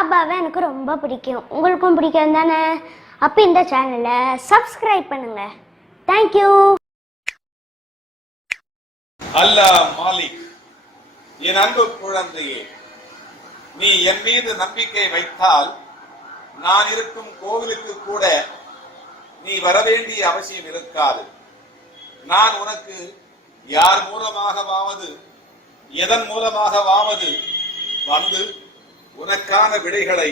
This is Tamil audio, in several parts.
பாபாவை எனக்கு ரொம்ப பிடிக்கும். உங்களுக்கும் பிடிக்கும் தானே? அப்போ இந்த சேனலை சப்ஸ்கிரைப் பண்ணுங்க. தேங்க்யூ. அல்லாஹ் மாலிக், என் அன்பு குழந்தையே, நீ என் மீது நம்பிக்கை வைத்தால் நான் இருக்கும் கோவிலுக்கு கூட நீ வரவேண்டிய அவசியம் இருக்காது. நான் உனக்கு யார் மூலமாகவாவது எதன் மூலமாகவாவது வந்து உனக்கான விடைகளை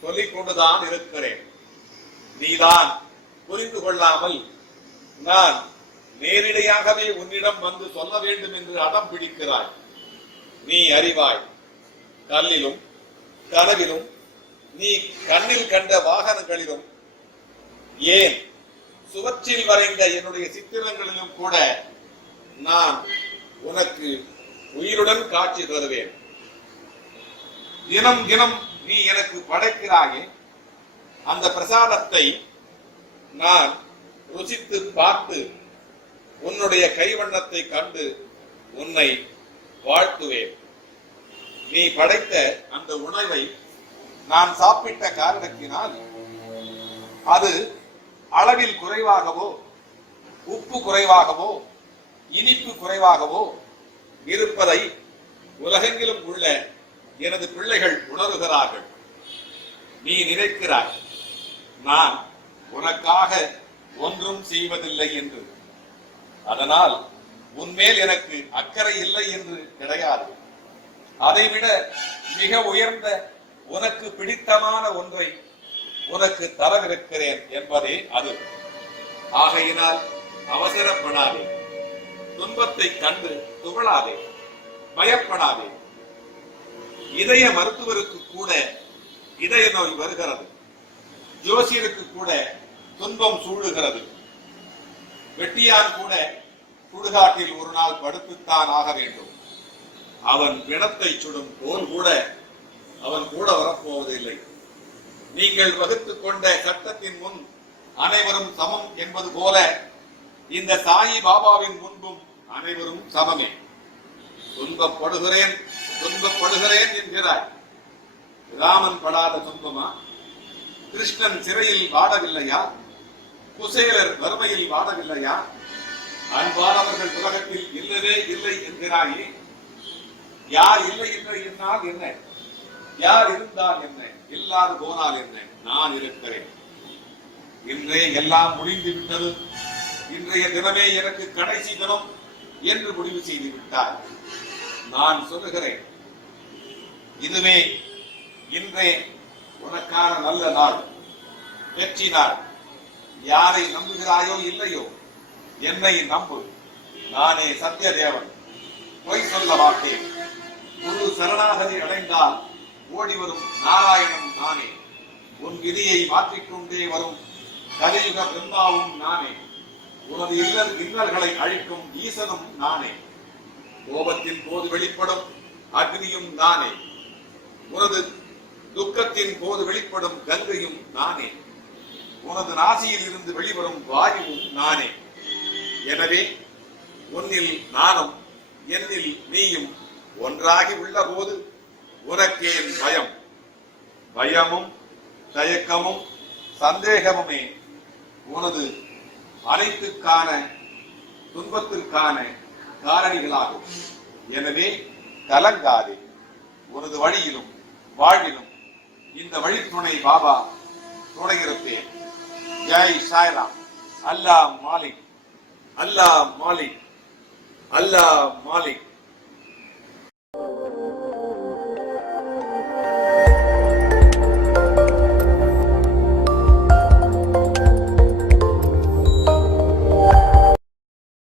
சொல்லிக் கொண்டுதான் இருக்கிறேன். நீதான் புரிந்து கொள்ளாமல் நான் நேரிடையாகவே உன்னிடம் வந்து சொல்ல வேண்டும் என்று அடம் பிடிக்கிறாய். நீ அறிவாய், கல்லிலும் கனவிலும் நீ கண்ணில் கண்ட வாகனங்களிலும் ஏன் சுவற்றில் வரைந்த என்னுடைய சித்திரங்களிலும் கூட நான் உனக்கு உயிருடன் காட்சி தருவேன். தினம் தினம் நீ எனக்கு படைக்கிறாயே, அந்த பிரசாதத்தை நான் ருசித்து பார்த்து உன்னுடைய கைவண்ணத்தை கண்டு உன்னை வாழ்த்துவேன். நீ படைத்த அந்த உணவை நான் சாப்பிட்ட காரணத்தினால் அது அளவில் குறைவாகவோ உப்பு குறைவாகவோ இனிப்பு குறைவாகவோ இருப்பதை உலகெங்கிலும் உள்ள எனது பிள்ளைகள் உணர்கிறார்கள். நீ நினைக்கிறாய் நான் உனக்காக ஒன்றும் செய்வதில்லை என்று. அதனால் உன்மேல் எனக்கு அக்கறை இல்லை என்று கிடையாது. அதைவிட மிக உயர்ந்த உனக்கு பிடித்தமான ஒன்றை உனக்கு தரவிருக்கிறேன் என்பதே அது. ஆகையினால் அவசரப்படாதே, துன்பத்தை கண்டு துவளாதே, பயப்படாதே. இதய மருத்துவருக்கு கூட இதய நோய் வருகிறது, ஜோசியருக்கு கூட துன்பம் சூழுகிறது, வெட்டியான் கூட சுடுகாட்டில் ஒரு நாள் படுத்துத்தான் ஆக வேண்டும். அவன் பிணத்தை சுடும் போல் கூட அவன் கூட வரப்போவதில்லை. நீங்கள் வகுத்துக் கொண்ட சட்டத்தின் முன் அனைவரும் சமம் என்பது போல இந்த சாயி பாபாவின் முன்பும் அனைவரும் சமமே. துன்பப்படுகிறேன் துன்பப்படுகிறேன் என்கிறாய். ராமன் படாத துன்பமா? கிருஷ்ணன் சிறையில் வாடவில்லையா? குசேலர் வறுமையில் வாடவில்லையா? அன்பானவர்கள் உலகத்தில் இல்லவே இல்லை என்கிறாயே. யார் இல்லை என்று என்னால் என்ன? யார் இருந்தால் என்ன? இல்லாது போனால் என்ன? நான் இருக்கிறேன். இன்றே எல்லாம் முடிந்து விட்டது, இன்றைய தினமே எனக்கு கடைசி தினம் என்று முடிவு செய்து விட்டார். நான் சொல்லுகிறேன், இதுவே இன்றே உனக்கான நல்ல நாள், வெற்றி நாள். யாரை நம்புகிறாயோ இல்லையோ, என்னை நம்பு. நானே சத்திய தேவன், பொய் சொல்ல மாட்டேன். குரு சரணாகதி அடைந்தால் ஓடி வரும் நாராயணன் நானே. உன் விதியை மாற்றிக்கொண்டே வரும் கலியுக பிரம்மாவும் நானே. உனது இன்னல்களை அழிக்கும் ஈசனும் நானே. கோபத்தின் போது வெளிப்படும் அக்னியும் நானே. உனது துக்கத்தின் போது வெளிப்படும் கங்கையும் நானே. உனது நாசியில் இருந்து வெளிவரும் வாயுவும் நானே. எனவே உன்னில் நானும் என்னில் நீயும் ஒன்றாகி உள்ள போது உனக்கேன் பயம்? பயமும் தயக்கமும் சந்தேகமுமே உனது அனைத்துக்கான துன்பத்திற்கான காரணிகளாகும். எனவே கலங்காதே. உனது வழியிலும் வாழ்விலும் இந்த வழித்துணை பாபா துணையிருப்பேன். ஜெய் சாய்ராம். அல்லாஹ் மாலிக், அல்லாஹ் மாலிக், அல்லாஹ் மாலிக்.